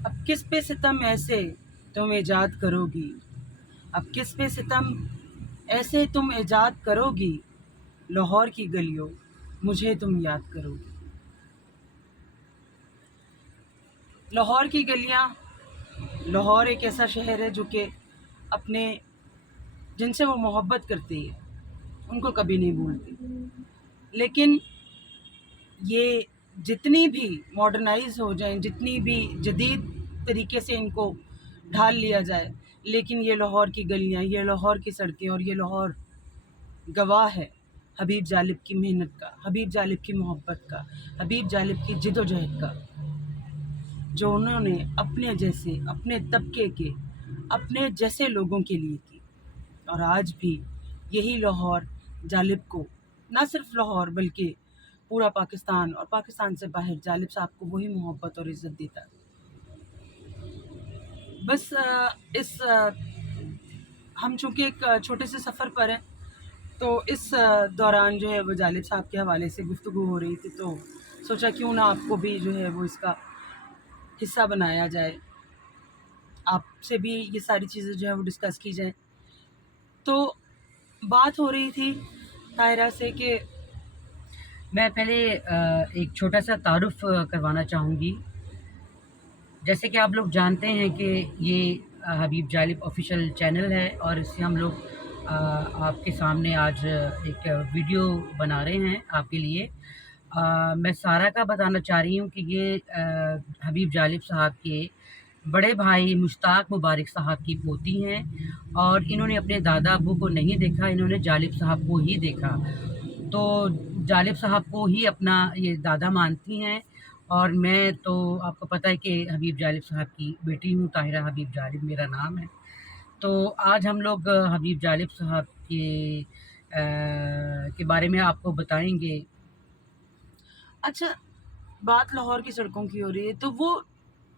अब किस पे सितम ऐसे तुम इजाद करोगी, अब किस पे सितम ऐसे तुम इजाद करोगी, लाहौर की गलियों मुझे तुम याद करोगी। लाहौर की गलियां, लाहौर एक ऐसा शहर है जो कि अपने जिनसे वो मोहब्बत करती है उनको कभी नहीं भूलती। लेकिन ये जितनी भी मॉडर्नाइज हो जाएं, जितनी भी जदीद तरीके से इनको ढाल लिया जाए, लेकिन ये लाहौर की गलियां, ये लाहौर की सड़कें और ये लाहौर गवाह है हबीब जालिब की मेहनत का, हबीब जालिब की मोहब्बत का, हबीब जालिब की जिदोजहद का, जो उन्होंने अपने जैसे, अपने तबके के, अपने जैसे लोगों के लिए की। और आज भी यही लाहौर जालिब को, ना सिर्फ लाहौर बल्कि पूरा पाकिस्तान और पाकिस्तान से बाहर जालिब साहब को वही मोहब्बत और इज़्ज़त देता है। बस हम चूँकि एक छोटे से सफ़र पर हैं, तो इस दौरान जो है वो जालिब साहब के हवाले से गुफ्तगू हो रही थी, तो सोचा क्यों ना आपको भी जो है वो इसका हिस्सा बनाया जाए, आपसे भी ये सारी चीज़ें जो है वो डिस्कस की जाएँ। तो बात हो रही थी ताहिरा से कि मैं पहले एक छोटा सा तारुफ करवाना चाहूँगी। जैसे कि आप लोग जानते हैं कि ये हबीब जालिब ऑफिशियल चैनल है और इससे हम लोग आपके सामने आज एक वीडियो बना रहे हैं आपके लिए। मैं सारा का बताना चाह रही हूँ कि ये हबीब जालिब साहब के बड़े भाई मुश्ताक मुबारक साहब की पोती हैं और इन्होंने अपने दादा अबू को नहीं देखा, इन्होंने जालिब साहब को ही देखा। तो जालिब साहब को ही अपना ये दादा मानती हैं और मैं तो आपको पता है कि हबीब जालिब साहब की बेटी हूँ, ताहिरा हबीब जालिब मेरा नाम है। तो आज हम लोग हबीब जालिब साहब के बारे में आपको बताएंगे। अच्छा, बात लाहौर की सड़कों की हो रही है, तो वो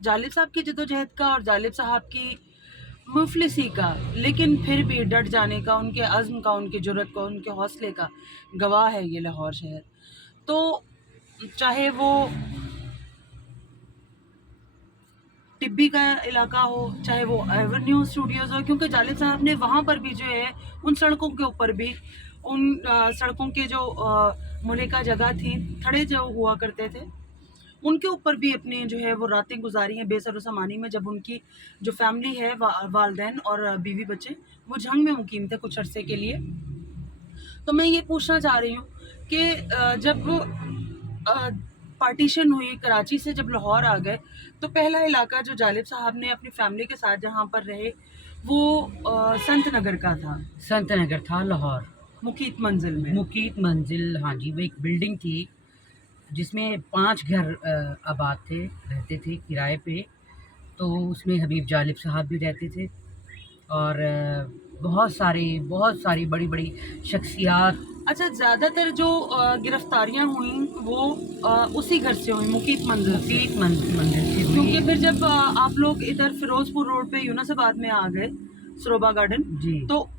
जालिब साहब की जदोजहद का और जालिब साहब की मुफलिसी का, लेकिन फिर भी डट जाने का, उनके अज़्म का, उनकी जुर्रत का, उनके हौसले का गवाह है ये लाहौर शहर। तो चाहे वो टिब्बी का इलाका हो, चाहे वो एवेन्यू स्टूडियोज़ हो, क्योंकि जालिब साहब ने वहाँ पर भी जो है उन सड़कों के ऊपर भी उन सड़कों के जो मुलिका जगह थी, थड़े जो हुआ करते थे, उनके ऊपर भी अपने जो है वो रातें गुजारी हैं बेसरो-सामानी में, जब उनकी जो फैमिली है वालिदैन और बीवी बच्चे वो झंग में मुकीम थे कुछ अरसे के लिए। तो मैं ये पूछना चाह रही हूँ कि जब पार्टीशन हुई, कराची से जब लाहौर आ गए, तो पहला इलाका जो जालिब साहब ने अपनी फैमिली के साथ जहाँ पर रहे वो संत नगर का था, संत नगर था लाहौर, मुकीत मंजिल में। मुकीत मंजिल। हाँ जी, वो एक बिल्डिंग थी जिसमें 5 घर आबाद थे, रहते थे किराए पे। तो उसमें हबीब जालिब साहब भी रहते थे और बहुत सारी बड़ी-बड़ी शख्सियात। अच्छा, ज़्यादातर जो गिरफ्तारियां हुई वो उसी घर से हुई, मुकीत मंजिल से। मुकीत मंजिल से क्योंकि हुई। फिर जब आप लोग इधर फिरोजपुर रोड पे यूनुसाबाद में आ गए, सरोबा गार्डन, जी, तो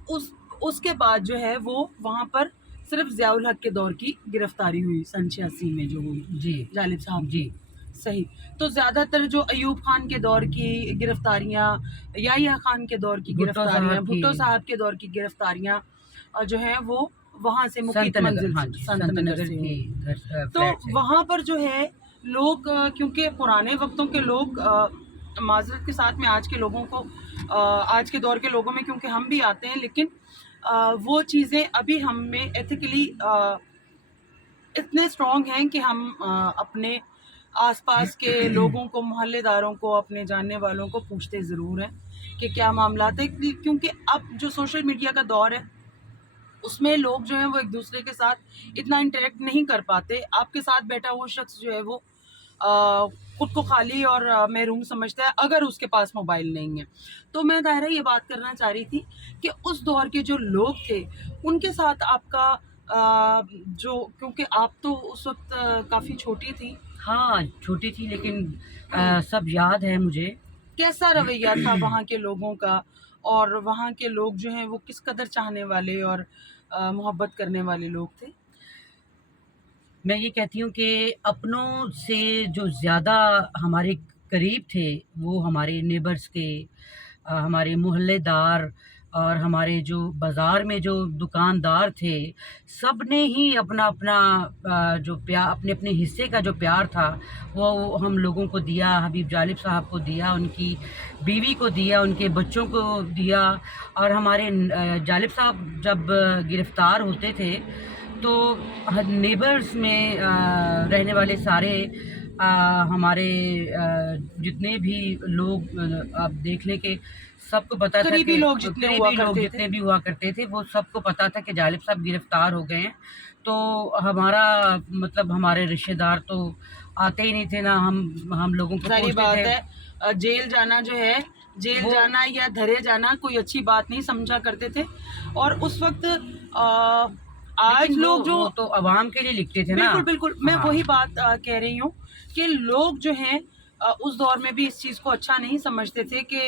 उसके बाद जो है वो वहाँ पर सिर्फ ज़ियाउल हक के दौर की गिरफ्तारी हुई, सन 86 में जो हुई जी, जालिब साहब जी। की। सही। तो ज़्यादातर जो अयूब खान के दौर की गिरफ्तारियाँ, याहिया खान के दौर की भुट्टो गिरफ्तारियाँ, साहब की भुट्टो साहब के दौर की गिरफ्तारियाँ जो हैं वो वहाँ से संत मुकीत नगर, मंजिल हाँ से, जी, संत संत नगर नगर से के हुई। घर तो फ्लैट से। वहाँ पर जो है लोग क्योंकि पुराने वक्तों के लोग, माज़रत के साथ में आज के लोगों को, आज के दौर के लोगों में क्योंकि हम भी आते हैं, लेकिन वो चीज़ें अभी हम में एथिकली इतने स्ट्रॉन्ग हैं कि हम अपने आसपास के लोगों को, मोहल्लेदारों को, अपने जानने वालों को पूछते ज़रूर हैं कि क्या मामलात है, क्योंकि अब जो सोशल मीडिया का दौर है उसमें लोग जो हैं वो एक दूसरे के साथ इतना इंटरेक्ट नहीं कर पाते। आपके साथ बैठा हुआ शख्स जो है वो खुद को खाली और महरूम समझता है अगर उसके पास मोबाइल नहीं है। तो मैं दायरा ये बात करना चाह रही थी कि उस दौर के जो लोग थे उनके साथ आपका जो, क्योंकि आप तो उस वक्त काफ़ी छोटी थी, हाँ, छोटी थी लेकिन सब याद है मुझे। कैसा रवैया था वहाँ के लोगों का, और वहाँ के लोग जो हैं वो किस कदर चाहने वाले और मोहब्बत करने वाले लोग थे? मैं ये कहती हूँ कि अपनों से जो ज़्यादा हमारे करीब थे वो हमारे नेबर्स के, हमारे मोहल्लेदार और हमारे जो बाज़ार में जो दुकानदार थे, सब ने ही अपना अपना जो प्यार, अपने अपने हिस्से का जो प्यार था वो हम लोगों को दिया, हबीब जालिब साहब को दिया, उनकी बीवी को दिया, उनके बच्चों को दिया। और हमारे जालिब साहब जब गिरफ़्तार होते थे तो नेबर्स में रहने वाले सारे हमारे जितने भी लोग आप देख लें कि सबको पता था करीबी कि लोग जितने भी हुआ करते थे वो सबको पता था कि जालिब साहब गिरफ़्तार हो गए हैं। तो हमारा मतलब हमारे रिश्तेदार तो आते ही नहीं थे ना, हम लोगों को सारी पूछते बात थे। है, जेल जाना जो है, जेल जाना या धरे जाना कोई अच्छी बात नहीं समझा करते थे। और उस वक्त आज लेकिन लोग जो वो तो अवाम के लिए लिखते थे ना। बिल्कुल बिल्कुल, मैं हाँ। वही बात कह रही हूँ कि लोग जो हैं उस दौर में भी इस चीज़ को अच्छा नहीं समझते थे कि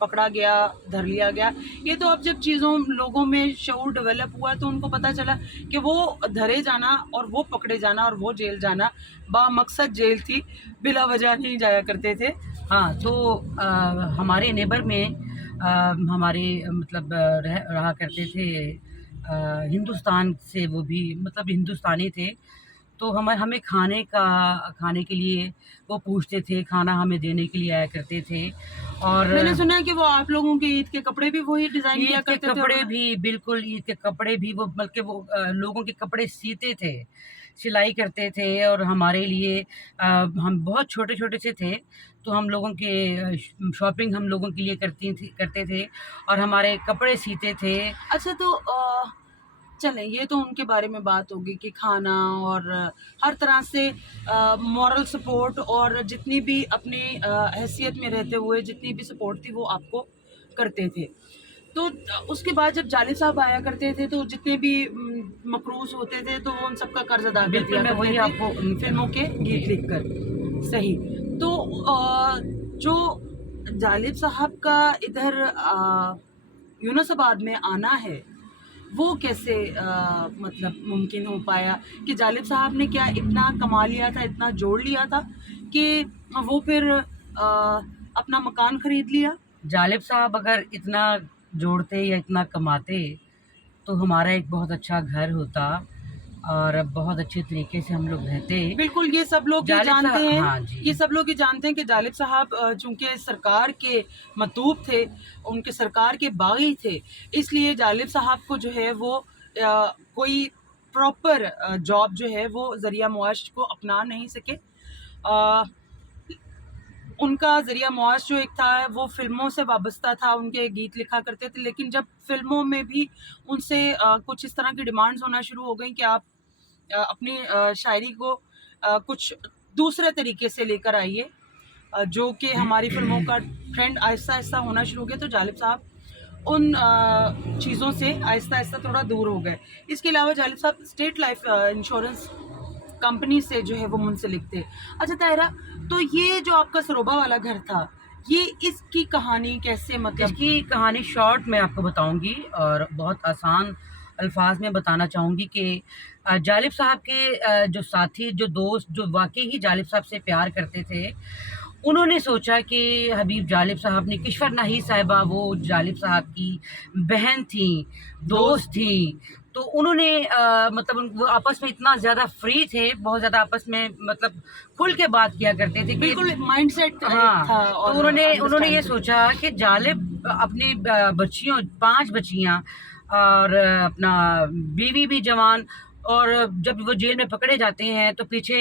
पकड़ा गया, धर लिया गया। ये तो अब जब चीज़ों लोगों में शऊर डेवलप हुआ तो उनको पता चला कि वो धरे जाना और वो पकड़े जाना और वो जेल जाना बामकसद जेल थी, बिला वजह नहीं जाया करते थे। हाँ, तो हमारे नेबर में हमारे मतलब रहा करते थे हिंदुस्तान से, वो भी मतलब हिंदुस्तानी थे। तो हमें खाने के लिए वो पूछते थे, खाना हमें देने के लिए आया करते थे। और मैंने सुना है कि वो आप लोगों के ईद के कपड़े भी वही डिज़ाइन किया ईद के करते थे। कपड़े भी बिल्कुल, ईद के कपड़े भी वो बल्कि वो लोगों के कपड़े सीते थे, सिलाई करते थे। और हमारे लिए हम बहुत छोटे-छोटे से थे तो हम लोगों के शॉपिंग हम लोगों के लिए करते थे और हमारे कपड़े सीते थे। अच्छा, तो चलें, ये तो उनके बारे में बात होगी कि खाना और हर तरह से मॉरल सपोर्ट और जितनी भी अपनी हैसियत में रहते हुए जितनी भी सपोर्ट थी वो आपको करते थे। तो उसके बाद जब जालिब साहब आया करते थे तो जितने भी मकरूज़ होते थे तो वो उन सबका कर्ज अदा कर बिल्कुल, दिया मैं करते वही थे आपको फिल्मों के गीत लिखकर। सही। तो जो जालिब साहब का इधर यूनुसाबाद में आना है वो कैसे मतलब मुमकिन हो पाया कि जालिब साहब ने क्या इतना कमा लिया था, इतना जोड़ लिया था कि वो फिर अपना मकान खरीद लिया? जालिब साहब अगर इतना जोड़ते या इतना कमाते तो हमारा एक बहुत अच्छा घर होता और बहुत अच्छे तरीके से हम लोग रहते। बिल्कुल, ये सब लोग ये जालिब जानते साहब, हैं, हाँ जी। ये सब लोग ये जानते हैं कि जालिब साहब चूँकि सरकार के मतूब थे, उनके सरकार के बागी थे, इसलिए जालिब साहब को जो है वो कोई प्रॉपर जॉब जो है वो ज़रिया मुआश को अपना नहीं सके। अ, उनका ज़रिया मुआश जो एक था वो फ़िल्मों से वाबस्ता था, उनके गीत लिखा करते थे। लेकिन जब फ़िल्मों में भी उनसे कुछ इस तरह की डिमांड्स होना शुरू हो गई कि आप अपनी शायरी को कुछ दूसरे तरीके से लेकर आइए, जो कि हमारी फ़िल्मों का ट्रेंड आहिस्ता-आहिस्ता होना शुरू हो गया, तो जालिब साहब उन चीज़ों से आहिस्ता-आहिस्ता थोड़ा दूर हो गए। इसके अलावा जालिब साहब स्टेट लाइफ़ इंश्योरेंस कंपनी से जो है वो मुंसलिक थे। अच्छा ताहिरा, तो ये जो आपका सरोबा वाला घर था, ये इसकी कहानी कैसे मतलब इसकी कहानी शॉर्ट मैं आपको बताऊंगी और बहुत आसान अल्फाज में बताना चाहूँगी कि जालिब साहब के जो साथी, जो दोस्त, जो वाकई ही जालिब साहब से प्यार करते थे, उन्होंने सोचा कि हबीब जालिब साहब ने, किश्वर नाही साहिबा वो जालिब साहब की बहन थी, दोस्त थी। तो उन्होंने मतलब वो आपस में इतना ज़्यादा फ्री थे, बहुत ज़्यादा आपस में मतलब खुल के बात किया करते थे कि बिल्कुल माइंडसेट हाँ। था। तो और उन्होंने ये अंडरस्टैंडिंग। सोचा कि जालिब अपनी बच्चियों, 5 बच्चियाँ और अपना बीवी भी जवान, और जब वो जेल में पकड़े जाते हैं तो पीछे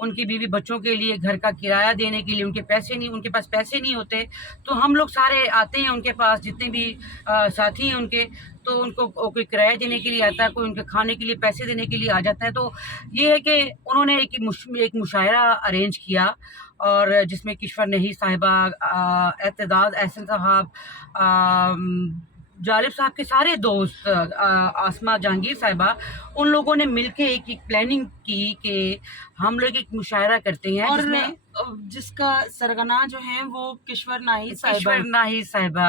उनकी बीवी बच्चों के लिए घर का किराया देने के लिए उनके पास पैसे नहीं होते। तो हम लोग सारे आते हैं उनके पास, जितने भी साथी हैं उनके, तो उनको कोई किराया देने के लिए आता है, कोई उनके खाने के लिए पैसे देने के लिए आ जाता है। तो ये है कि उन्होंने एक मुशायरा अरेंज किया और जिसमें किश्वर नही साहिबा, एतदाद एहसन साहब, जालिब साहब के सारे दोस्त, आसमा जहांगीर साहिबा, उन लोगों ने मिलके एक प्लानिंग की कि हम लोग एक मुशायरा करते हैं और जिसमें जिसका सरगना जो है वो किश्वर नाही साहिबा। किश्वर नाही साहिबा,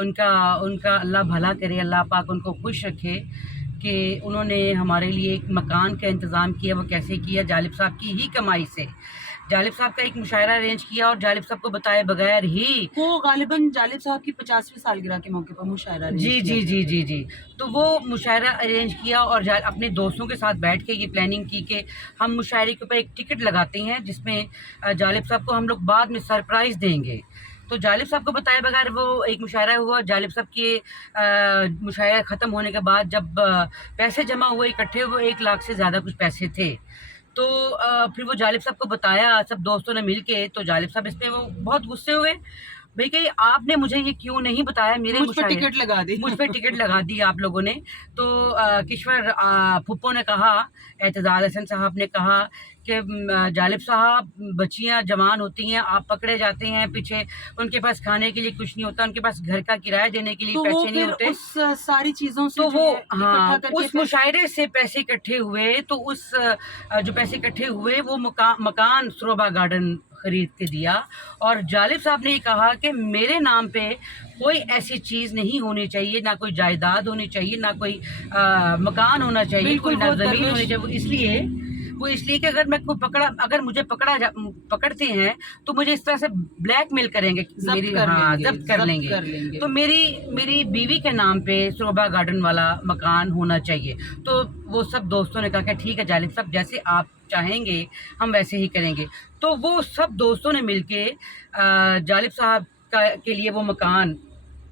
उनका उनका अल्लाह भला करे, अल्लाह पाक उनको खुश रखे कि उन्होंने हमारे लिए एक मकान का इंतज़ाम किया। वो कैसे किया? जालिब साहब की ही कमाई से। जालिब साहब का एक मुशायरा अरेंज किया और जालिब साहब को बताए बगैर ही वो गालिबन जालिब साहब की 50वीं सालगिरह के मौके पर मुशायरा arrange जी किया जी जी जी जी तो वो मुशायरा अरेंज किया और अपने दोस्तों के साथ बैठ के ये प्लानिंग की कि हम मुशायरे के ऊपर एक टिकट लगाते हैं जिसमें जालिब साहब को हम लोग बाद में सरप्राइज़ देंगे। तो जालिब साहब को बताए बगैर वो एक मुशायरा हुआ। जालिब साहब के मुशायरा ख़त्म होने के बाद जब पैसे जमा हुए, इकट्ठे हुए, 1 लाख से ज़्यादा कुछ पैसे थे, तो फिर वो जालिब साहब को बताया सब दोस्तों ने मिल के। तो जालिब साहब इस पे वो बहुत गुस्से हुए, भाई कही आपने मुझे ये क्यों नहीं बताया, मेरे मुझ पे मुशायरे टिकट लगा दी। मुझ पे टिकट लगा दी आप लोगों ने। तो किश्वर फुप्पो ने कहा, एतजाल हसन साहब ने कहा कि जालिब साहब बच्चियां जवान होती हैं, आप पकड़े जाते हैं पीछे, उनके पास खाने के लिए कुछ नहीं होता, उनके पास घर का किराया देने के लिए तो वो पैसे नहीं फिर होते। उस सारी चीजों से तो जो वो है इकट्ठा करके उस मुशायरे से पैसे इकट्ठे हुए। तो उस जो पैसे इकट्ठे हुए वो मकान सरोबा गार्डन खरीद के दिया। और जालिब साहब ने ये कहा कि मेरे नाम पे कोई ऐसी चीज़ नहीं होनी चाहिए, ना कोई जायदाद होनी चाहिए, ना कोई मकान होना चाहिए, बिल्कुल, कोई ना वो ज़मीन दरवेश होनी चाहिए। वो इसलिए कि अगर मुझे पकड़ते हैं तो मुझे इस तरह से ब्लैकमेल करेंगे, जब्त कर लेंगे। तो मेरी बीवी के नाम पे सरोबा गार्डन वाला मकान होना चाहिए। तो वो सब दोस्तों ने कहा कि ठीक है जालिब साहब, जैसे आप चाहेंगे हम वैसे ही करेंगे। तो वो सब दोस्तों ने मिलके जालिब साहब के लिए वो मकान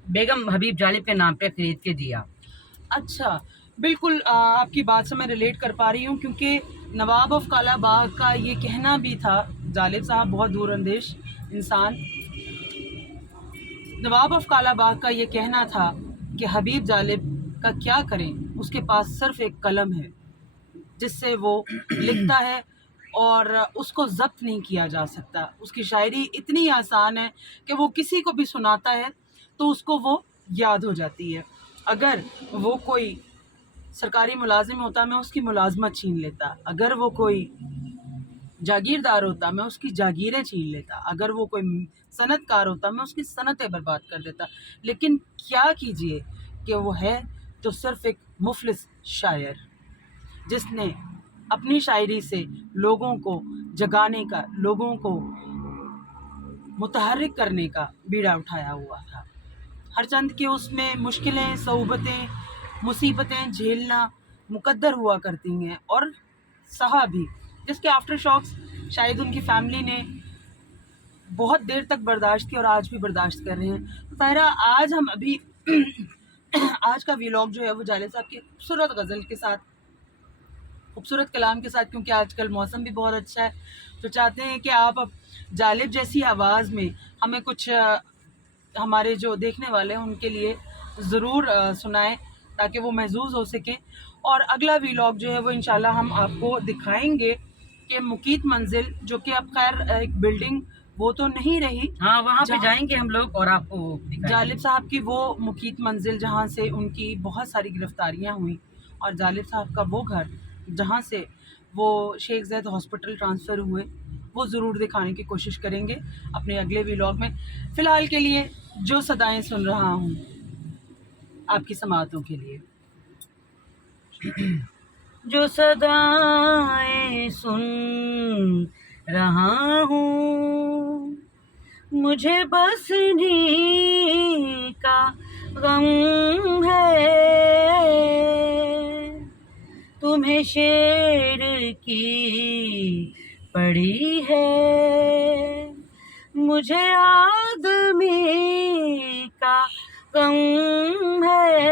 बेगम हबीब जालिब के नाम पे खरीद के दिया। अच्छा, बिल्कुल आपकी बात से मैं रिलेट कर पा रही हूँ, क्योंकि नवाब ऑफ कालाबाग का ये कहना भी था, जालिब साहब बहुत दूरअंदेश इंसान, नवाब ऑफ कालाबाग का ये कहना था कि हबीब जालिब का क्या करें, उसके पास सिर्फ एक कलम है जिससे वो लिखता है और उसको जब्त नहीं किया जा सकता। उसकी शायरी इतनी आसान है कि वो किसी को भी सुनाता है तो उसको वो याद हो जाती है। अगर वो कोई सरकारी मुलाजिम होता, मैं उसकी मुलाजमत छीन लेता। अगर वो कोई जागीरदार होता, मैं उसकी जागीरें छीन लेता। अगर वो कोई सनतकार होता, मैं उसकी सनतें बर्बाद कर देता। लेकिन क्या कीजिए कि वो है तो सिर्फ एक मुफलिस शायर, जिसने अपनी शायरी से लोगों को जगाने का, लोगों को मुतहर्रिक करने का बीड़ा उठाया हुआ था। हर चंद के उसमें मुश्किलें, सऊबतें, मुसीबतें झेलना मुकद्दर हुआ करती हैं और सहा भी, जिसके आफ्टर शॉक्स शायद उनकी फैमिली ने बहुत देर तक बर्दाश्त की और आज भी बर्दाश्त कर रहे हैं। तो ताहिरा, आज हम अभी आज का व्लॉग जो है वो जालिब साहब की खूबसूरत गज़ल के साथ, खूबसूरत कलाम के साथ, क्योंकि आजकल मौसम भी बहुत अच्छा है, तो चाहते हैं कि आप अब जालिब जैसी आवाज़ में हमें कुछ हमारे जो देखने वाले हैं उनके लिए ज़रूर सुनाएं, ताकि वो महसूस हो सके। और अगला व्लॉग जो है वो इंशाल्लाह हम आपको दिखाएंगे कि मुकीत मंजिल, जो कि अब खैर एक बिल्डिंग वो तो नहीं रही, हाँ, वहाँ पे जाएंगे हम लोग और आपको दिखाएंगे। जालिब साहब की वो मुकीत मंजिल जहाँ से उनकी बहुत सारी गिरफ्तारियाँ हुई, और जालिब साहब का वो घर जहाँ से वो शेख ज़ैद हॉस्पिटल ट्रांसफ़र हुए, वो ज़रूर दिखाने की कोशिश करेंगे अपने अगले व्लॉग में। फ़िलहाल के लिए जो सदाएं सुन रहा हूँ आपकी समाअतों के लिए। जो सदाएं सुन रहा हूँ, मुझे बस इन्हीं का गम है। तुम्हें शेर की पड़ी है, मुझे आदमी का गम है।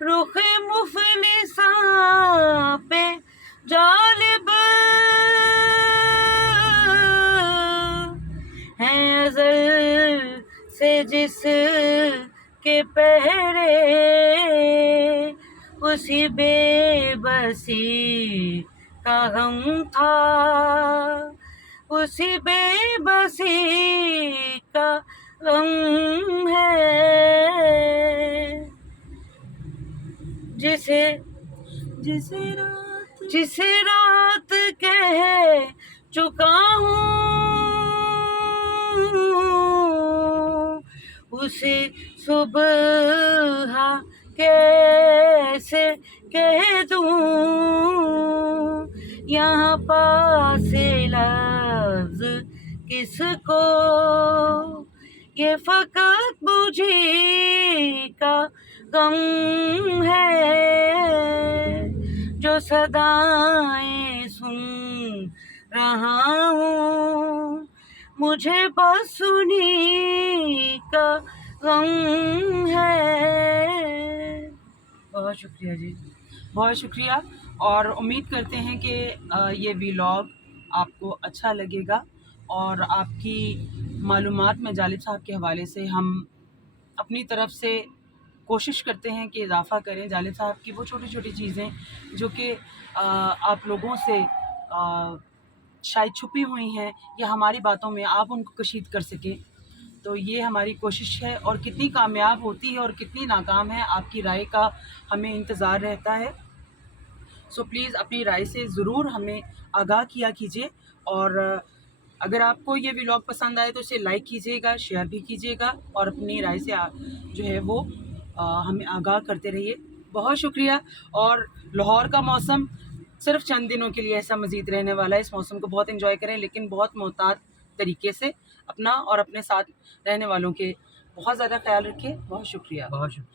रुख मुफलिसा पे जालिब है अज़ल से जिस के पहरे, उसी बेबसी का गम था, उसी बेबसी का गम है। जिसे रात कह चुका हूँ, उसे सुबह कैसे कह दूँ। यहाँ पासे लफ्ज किसको, ये फकत मुझे का गम है जो सदाएं सुन रहा हूँ, मुझे बस उन्हीं का गम है। बहुत शुक्रिया जी। बहुत शुक्रिया, और उम्मीद करते हैं कि ये व्लॉग आपको अच्छा लगेगा और आपकी मालूमात में जालिब साहब के हवाले से हम अपनी तरफ से कोशिश करते हैं कि इजाफ़ा करें। जालिब साहब की वो छोटी छोटी चीज़ें जो कि आप लोगों से शायद छुपी हुई हैं या हमारी बातों में आप उनको कशीद कर सकें, तो ये हमारी कोशिश है। और कितनी कामयाब होती है और कितनी नाकाम है, आपकी राय का हमें इंतज़ार रहता है। सो प्लीज़ अपनी राय से ज़रूर हमें आगाह किया कीजिए, और अगर आपको ये व्लॉग पसंद आए तो इसे लाइक कीजिएगा, शेयर भी कीजिएगा, और अपनी राय से जो है वो हमें आगाह करते रहिए। बहुत शुक्रिया। और लाहौर का मौसम सिर्फ चंद दिनों के लिए ऐसा मज़ीद रहने वाला है। इस मौसम को बहुत एंजॉय करें, लेकिन बहुत मोहतात तरीके से अपना और अपने साथ रहने वालों के बहुत ज़्यादा ख्याल रखिए। बहुत शुक्रिया। बहुत शुक्रिया।